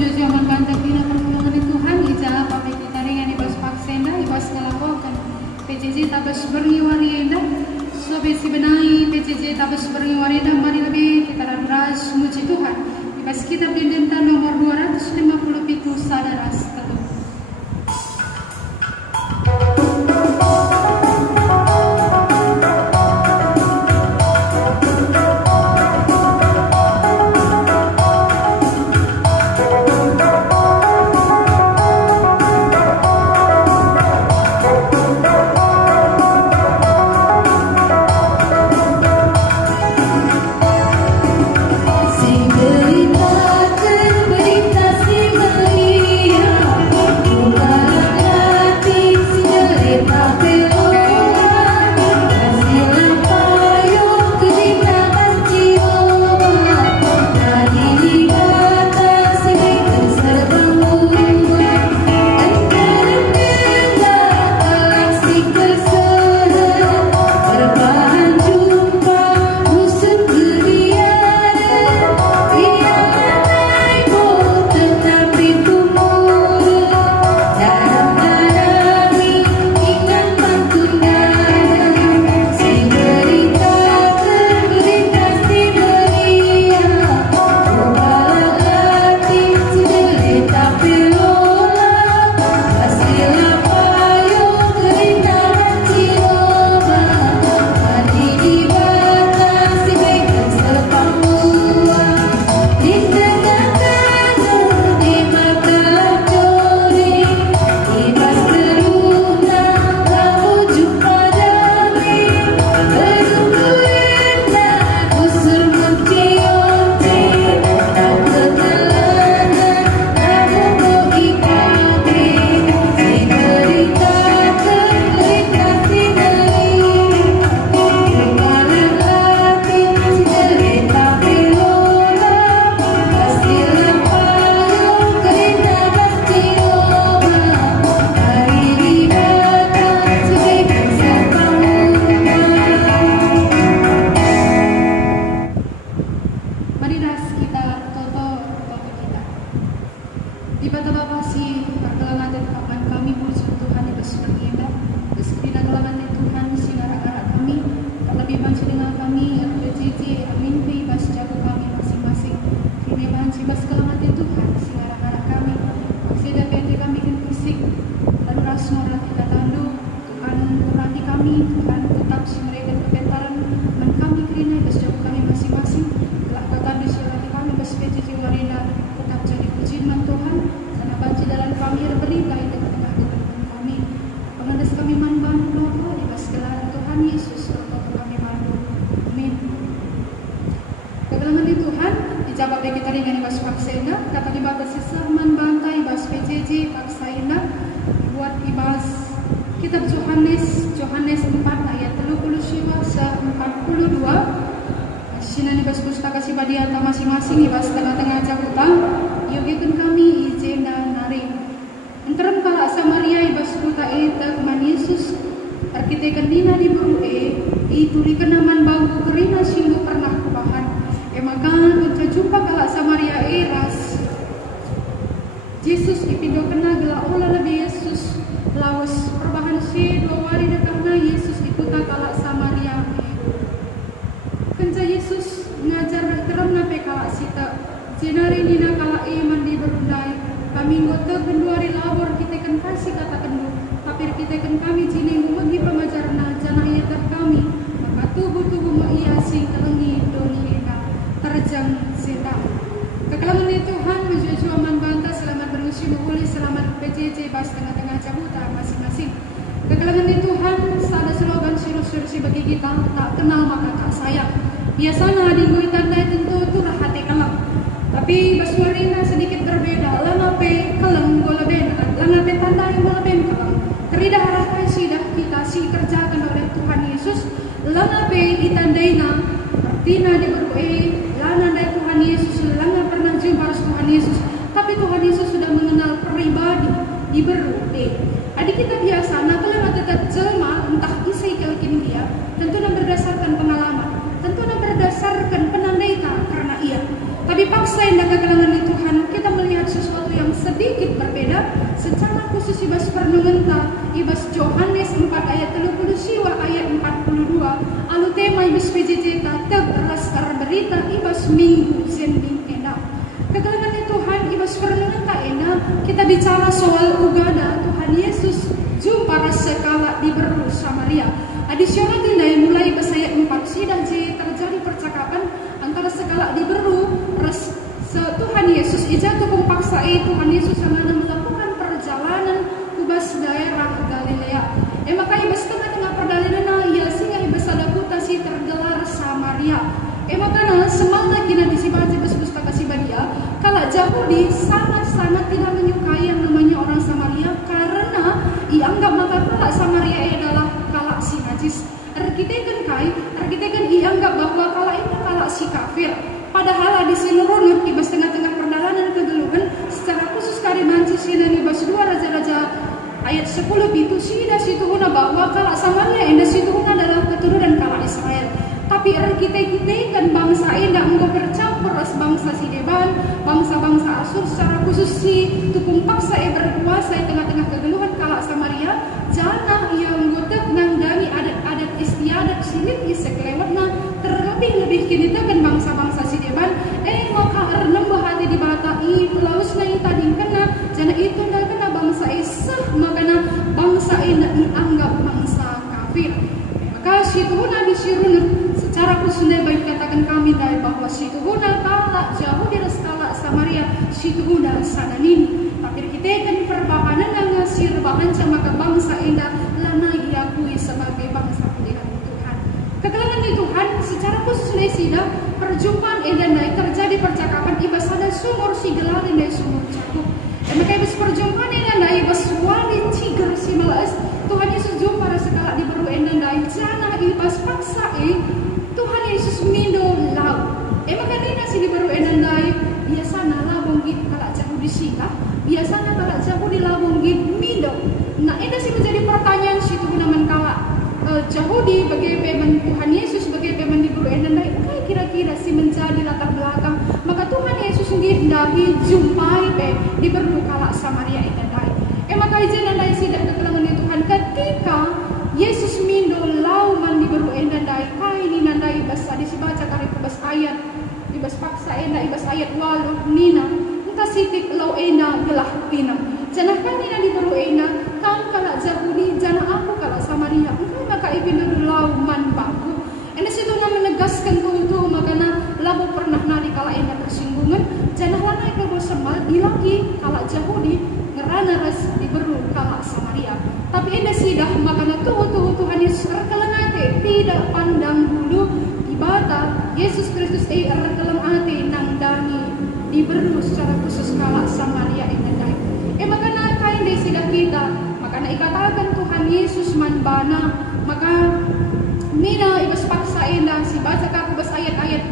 Jojo Manbanta Pina pertolongan Tuhan ija pape kita ringan ibas paksenda ibas ngalakokan PJJ tabas berniwarienda sobe si benai PJJ tabas berniwarienda mari lebih kita ras muji Tuhan ibas kita berdenta nomor 257 sadaras tetu. Adik kita biasa, nah kalau mata jelma entah isai kelkin dia, tentu berdasarkan pengalaman, tentu berdasarkan penandai karena ia. Tapi paksa yang dapat kalangan Tuhan, kita melihat sesuatu sedikit berbeda. Secara khusus ibas pernungan ibas Yohanes 4 ayat 30 siwa ayat 42. Alu tema ibas PJJ teras berita ibas minggu sending enak. Keterangan Tuhan ibas pernungan enak. Kita bicara soal ugada Tuhan Yesus jumpa sekala di Beru Samaria. Adisional tindai mulai ibas ayat 4 sidah terjadi percakapan antara sekala di Beru Tuhan Yesus ijatuh paksa Tuhan Yesus sana melakukan perjalanan ubas daerah Galilea. Maka ibas tengah-tengah perjalanan ya singa ibas ada kota si tergelar Samaria. Maka semangat kina disibaca ibas pustaka sibadia kalau Yahudi sangat-sangat tidak menyukai yang namanya orang Samaria karena ianggap maka kalak Samaria adalah kalak si najis. Arkitekan ianggap bahwa kalak ini kalak si kafir. Padahal di seluruh ibas tengah-tengah perjalanan kegeluhan secara khusus kari manci sinan ibas 2 Raja-Raja ayat 10 itu sida situ una bahwa kalak Samaria enda situ una adalah keturunan kalak Israel. Tapi kita kan bangsa enda engkau bercampur ras bangsa si Deban, bangsa-bangsa Asur secara khusus si tukung paksa berkuasa di tengah-tengah kegeluhan kalak Samaria. Jana yang ngotek nangdangi adat-adat istiadat silit sekelewatna terlebih kini kan bangsa-bangsa si Deban maka nembah hati dibatai pelaus na tadi kena jana itu ndak kena bangsa sah makana bangsa ina dianggap bangsa kafir. Maka situhuna disirun secara khusus baik katakan kami dari bahwa situhuna kalak jauh di skala Samaria situhuna sananini. Tapi kita kan perbahanan yang ngasir bahanca maka bangsa ina lana diakui sebagai bangsa pilihan Tuhan. Keterangan di Tuhan secara khusus lesida perjumpaan dan terjadi percakapan ibas ada sumur si gelarin dari sumur cakup. Maka ibas perjumpaan dan ibas wali cigar si malas Tuhan Yesus jumpa sekala di Beru dan jana ibas paksa Tuhan Yesus mindo lau. Maka dina si di Beru dan biasa labong git kalak jauh di sila biasanya kalak jauh di labong git mindo. Nah ini sih menjadi pertanyaan situ naman kalak Yahudi bagi pemen Tuhan Yesus bagi pemen di Beru dan kira-kira si menjadi latar belakang maka Tuhan Yesus sendiri dari jumpai di Beru kalak Samaria dan maka izin dan sidak keterangan Tuhan ketika Yesus mindo lauman di Beru dan kaini nandai basa disibaca kari bas ayat ibas paksa enda ibas ayat walu nina entah sitik lau enda gelah pinam janah kanina di Beru enda kang kalak Yahudi janah aku kalak Samaria maka ibindu lauman baku. Enda situ menegaskan tuh makana labu pernah nari kala enda bersinggungan janah lana ibu sembal dilagi kala Yahudi ngerana ras di Beru kala Samaria. Tapi enda sidah makana Tuhan Yesus rekelengate tidak pandang dulu ibata Yesus Kristus rekelengate nangdangi di Beru secara khusus kala Samaria enda makana kain de sidah kita makana ikatakan Tuhan Yesus manbana maka mina ibas paksa enda si baca kaku bas ayat-ayat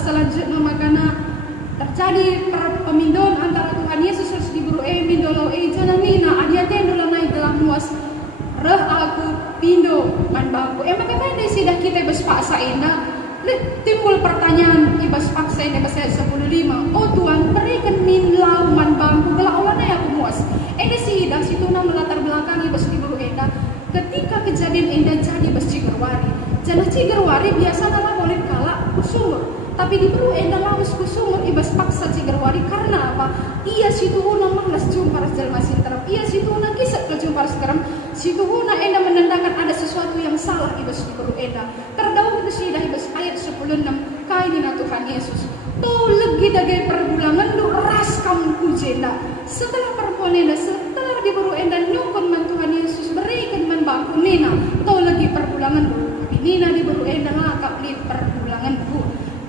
selanjutnya makana terjadi pemindon antara Tuhan Yesus harus diburu mindolo jana mina adiate ndola naik gelang nuas reh aku pindo man baku maka kan sidah kita ibas paksa enda timbul pertanyaan ibas paksa enda bas ayat 15 oh Tuhan berikan min lau man baku gelang owana ya aku muas sidah situ na melatar belakang ibas diburu enda ketika kejadian enda jadi bas Cigerwari janah Cigerwari biasa lah boleh kalah kusumur tapi di Beru enda lawas kusumur ibas paksa Cigerwari karena apa iya situ una malas jumpa ras jalma sinterap iya situ una kisah ke jumpa ras sekarang situ una enda menandakan ada sesuatu yang salah ibas di Beru enda terdahulu sidah ibas ayat 16 kainina Tuhan Yesus tuh legi dagai perbulangan lu ras kamu kujenda setelah perempuan enda setelah di Beru enda nyukun man Tuhan Yesus berikan man baku nina tuh lagi perbulangan bu nina di Beru enda lakap li perbulangan bu.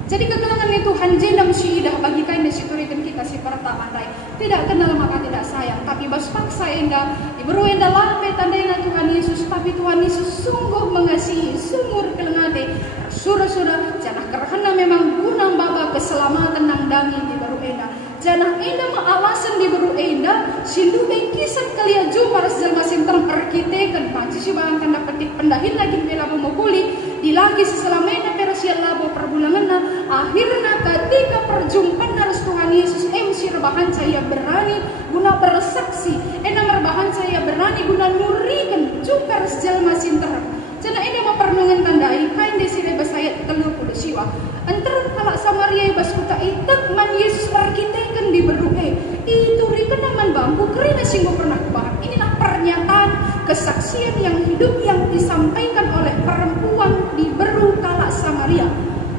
Jadi kegelangan Tuhan jenda musyidah bagi kain desiturikan kita si pertama tidak kenal maka tidak sayang tapi bas paksa enda di Beru enda lape tandena Tuhan Yesus tapi Tuhan Yesus sungguh mengasihi sumur kelengate surah-surah janah kerhana memang gunang baba keselamatan nang dangi di Beru enda janah enda alasan di Beru enda sindu kisah kalian jumpa ras jalma sintang arkitekan panci subang tanda petik pendahin lagi bela pemukuli dilagi seselamanya perasian labo perbulangan akhirnya ketika perjumpaan harus Tuhan Yesus MC rebahan saya berani guna bersaksi, ena merbahan saya berani guna nurikan juga jalma sinter. Cina ini mau pernungan tandai, kain desi rebas ayat 30 siwa. Antara kalak Samaria ibas kuta itak man Yesus arkiteken di beruhe. Itu rikan naman bambu kerina singgo pernah kubahas. Inilah pernyataan kesaksian yang hidup yang disampaikan oleh perempuan di beru kalak Samaria.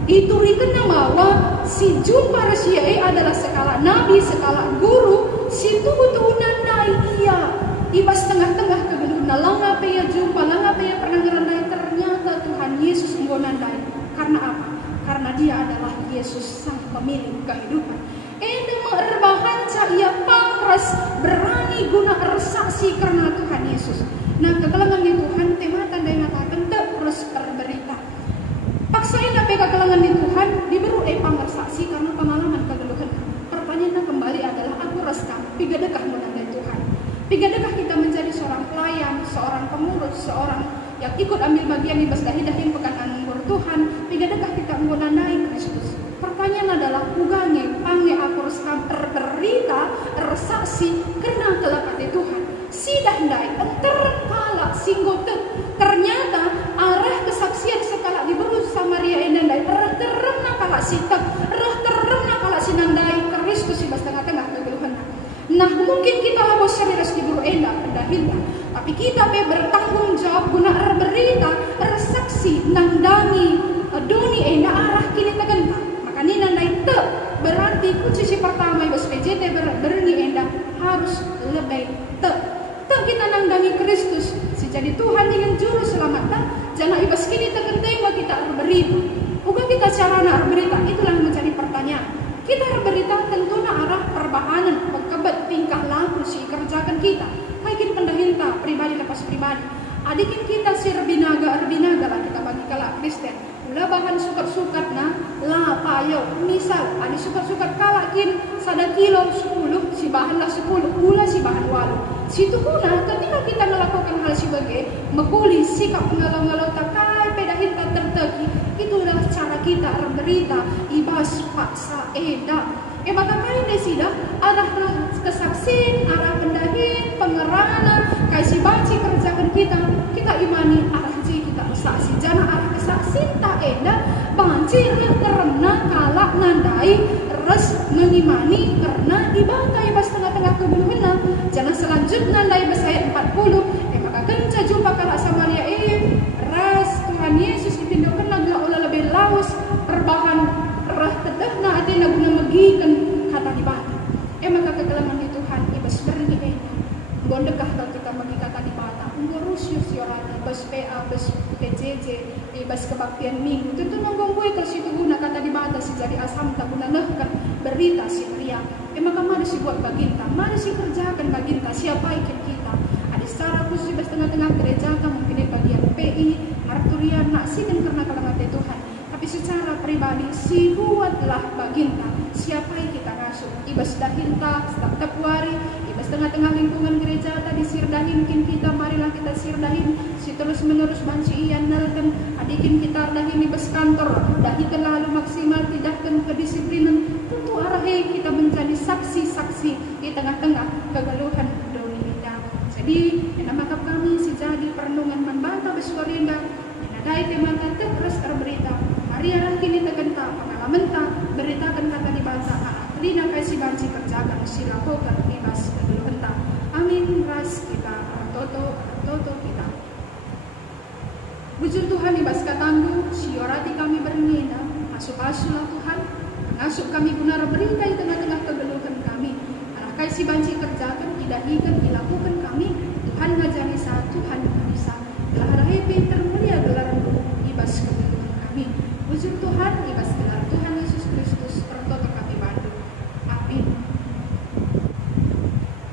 Itu rikan bahwa si jumpa Rasyai adalah sekala nabi, sekala guru, si tubuh-tubuhan nai iya. Ibas tengah-tengah kebeluna langa pe ya jumpa, langa pe ya pernah ngerandai, ternyata Tuhan Yesus ngonandai. Karena apa? Karena dia adalah Yesus sang pemilik kehidupan. Enda merbahan ia pangras berani guna ersaksi karena Tuhan Yesus. Nah kegelangan di Tuhan tema tanda yang mengatakan terus berberita. Paksain apa kegelangan di Tuhan diberi pangsaksi karena pengalaman kegeluhan. Pertanyaannya kembali adalah aku reskan pigadekah menandai Tuhan. Pigadekah kita menjadi seorang pelayan, seorang pengurus, seorang yang ikut ambil bagian di dahin pekan anggur Tuhan. Pigadekah kita menandai Kristus. Pertanyaan adalah ugange pange aku reskan berberita ersaksi karena kelakati Tuhan. Sidah ndai enterkala singgotet. Ternyata arah kesaksian sekala di beru Samaria endai arah terena kala sitak, arah terena kala sinandai Kristus di tengah-tengah kegeluhan. Nah mungkin kita lah bos serius di beru enda pendahinda, tapi kita bertanggung jawab guna berberita ersaksi nandani doni enda arah kini tegenta. Makanya nandai te berarti kunci si pertama bos PJT berni enda harus lebih te kita nandani Kristus si jadi Tuhan dengan juru selamat. Jangan ibas kini tergenteng kita berberita. Bukan kita carana berberita itulah yang menjadi pertanyaan. Kita berberita tentunya arah perbahanan pekebet tingkah laku si kerjakan kita. Kaikin pendahinta pribadi lepas pribadi. Adikin kita si erbinaga lah kita bagi kala Kristen. Ulah bahan sukat-sukat na lah payo. Misal adi sukat-sukat kalakin sada kilo 10 si bahan lah 10 ulah si bahan 8. Situ guna ketika kita melakukan hal sebagai mekuli sikap mengalau-ngalau takai pedahinta terteki, itulah cara kita berberita ibas paksa eda. Maka kain desida arah kesaksian, arah pendahin, pengerana, kasih banci kerjakan kita imani arah ji kita saksi jana arah kesaksian tak eda banci karena kalak nandai res mengimani karena dibakai pas tengah-tengah kebeluan. Jangan selanjutnya nandai pas ayat 40 maka kenca jumpa kalak Samaria ras Tuhan Yesus dipindokan nagla olah lebih laus perbahan rah tedahna atina guna megikan kata dibata. Maka kegelangan di Tuhan ibas berni bondekah kalau kita bagi kata dibata ngurus yusiorana bas PA bas PJJ ibas kebaktian minggu tentu nonggong gue kalau situ guna kata dibata si jadi asam tak guna lehkan berita si pria. Maka mari si buat baginta, mari si kerjakan baginta siapa ikin kita. Ada secara khusus ibas tengah-tengah gereja mungkin bagian PI Arturian nak sih dan karena kalangan Tuhan. Tapi secara pribadi si buatlah baginta siapa yang kita ngasuh ibas dahinta setiap wari ibas tengah-tengah lingkungan gereja tadi sirdahin kita marilah kita sirdahin si terus menerus banci ian nalkan adikin kita dahin ibas kantor dahi terlalu maksimal tidakkan kedisiplinan tentu arahnya kita menjadi saksi-saksi di tengah-tengah kegaluhan dunia. Jadi maka kami si jadi perenungan membantah beswarinda menadai tema terus berberita. Hari arah kini tegenta pengalaman tak beritakan kata dibahasa Rina kasih banci kerjakan silakokan ibas kegeluhan tak. Amin ras kita toto kita. Bujur Tuhan ibas katanggu siorati kami bernina asuh-asuh Tuhan ngasuh kami guna berita di tengah-tengah kegeluhan kami. Arah kasih banci kerjakan tidak ikan dilakukan kami Tuhan ngajari satu Tuhan bisa gelar happy termulia gelaran ibas kegeluhan kami. Bujur Tuhan ibas gelar Tuhan Yesus Kristus pertoto kami bantu. Amin.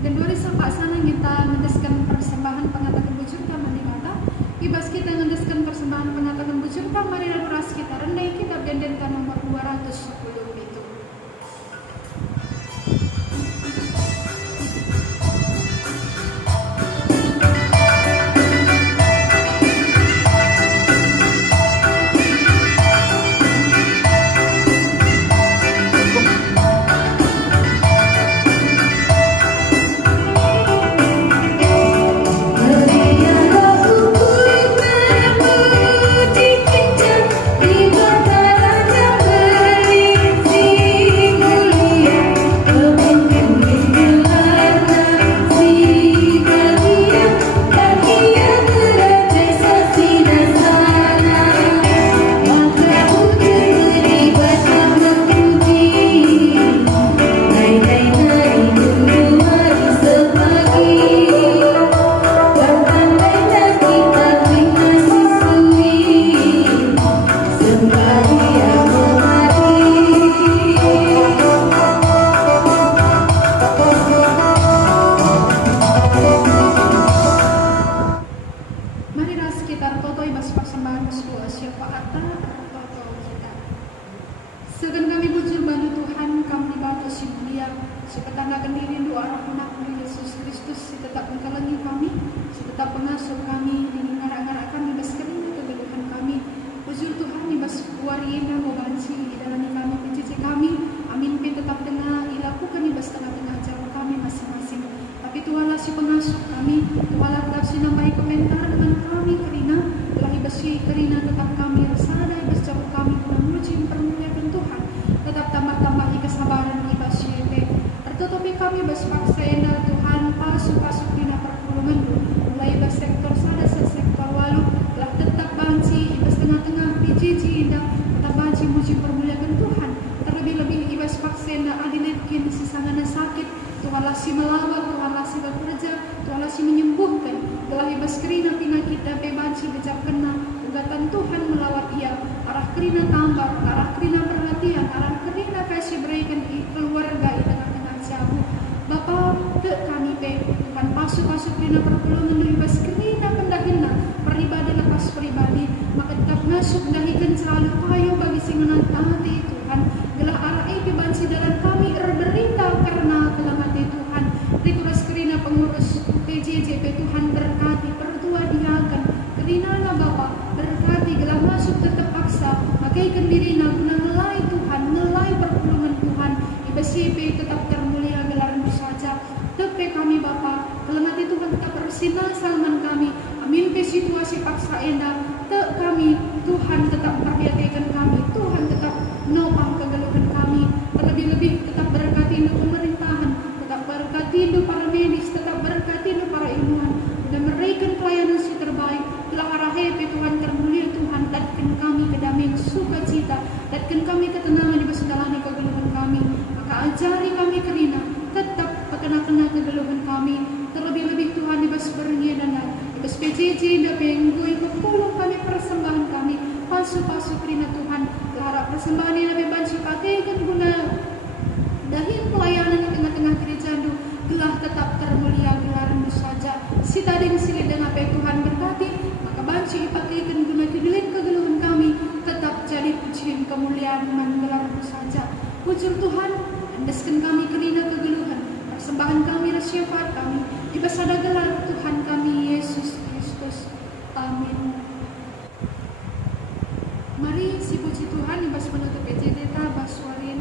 Dan dari sampai sana kita mendeskan persembahan pengatakan bujur taman mata. Ibas kita mendeskan persembahan pengatakan bujur taman mari ras kita rendai kita dendenta nomor 210 itu. si petanakan diri doa anak Yesus Kristus, si tetap mengkalangi kami, si tetap pengasuh kami, dengan ngarak-ngarak kami, bas kering kegeluhan kami. Ujur Tuhan, bas wariena mau banci, dalam kami, pencuci kami, amin, tetap dengar, ilakukan bas tengah-tengah jauh kami masing-masing. Tapi Tuhanlah si pengasuh kami, Tuhanlah tetap si nambai komentar dengan kami, karena telah ibasi karena tetap kami resada, ibas jauh kami, memuji mempermuliakan Tuhan, tetap tambah-tambahi kesabaran ibasi tertutupi kami bas paksena Tuhan, pasuk-pasuk dina perpulungan mulai bas sektor sada sektor walu, telah tetap banci, ibas tengah-tengah, PJJ, indah, tetap banci, muji permuliakan Tuhan, terlebih-lebih ibas paksena adilitkin, sisangana sakit, Tuhanlah si melawat, Tuhanlah si bekerja, Tuhanlah si menyembuhkan, telah ibas kerina penyakit dan bebanci becap kena, ugatan Tuhan melawat ia, arah kerina tambah, arah kerina perhatian, arah kerina kasih berikan keluarga tengah-tengah jauh. Bapa ke kami Tuhan pasuk-pasuk kerina perpulungan ibas kerina pendahina, peribadi lepas peribadi, maka tetap masuk dahikan selalu payo bagi singunan hati Tuhan, gelah arah banci dalam kami berita karena kelamati Tuhan, rikuras kerina pengurus PJJP Tuhan berkati, pertua diakan, kerina Bapa berkati, gelah masuk tetap paksa, pakaikan diri guna ngelai Tuhan, ngelai perpulungan Tuhan, IBCP tetap termulia gelarmu saja, tepe kami Bapa, kelamati Tuhan tetap bersinar salman kami, amin ke situasi paksa endah, te kami Tuhan tetap perhatikan kami, Tuhan tetap nopang kegeluhan kami, terlebih-lebih tetap berkati pemerintahan, tetap berkati para medis, tetap berkati para ilmuwan, dan memberikan pelayanan si terbaik, telah arahepe Tuhan termulia Tuhan, datkan kami kedamaian sukacita, datkan kami ketenangan di segala kegeluhan kami, maka ajari kami kerina, tetap kena kegeluhan kami, terlebih-lebih Tuhan di bas bernia dan bas PJJ dan penggui kepuluh kami persembahan kami, pasu-pasu kerina Tuhan, harap persembahan yang lebih banci pakaikan guna dahin pelayanan di tengah-tengah gereja gelah tetap termulia gelarmu saja, si tading silih dengan apa Tuhan berkati, maka banci pakaikan guna kegeluhan kami, tetap jadi pujian kemuliaan gelarmu saja. Ujur Tuhan, andaskan kami kerina kegeluhan, persembahan kami, syafaat kami, ibasada gelar Tuhan kami Yesus Kristus. Amin. Mari si puji Tuhan ibas menutup PJT ta baswari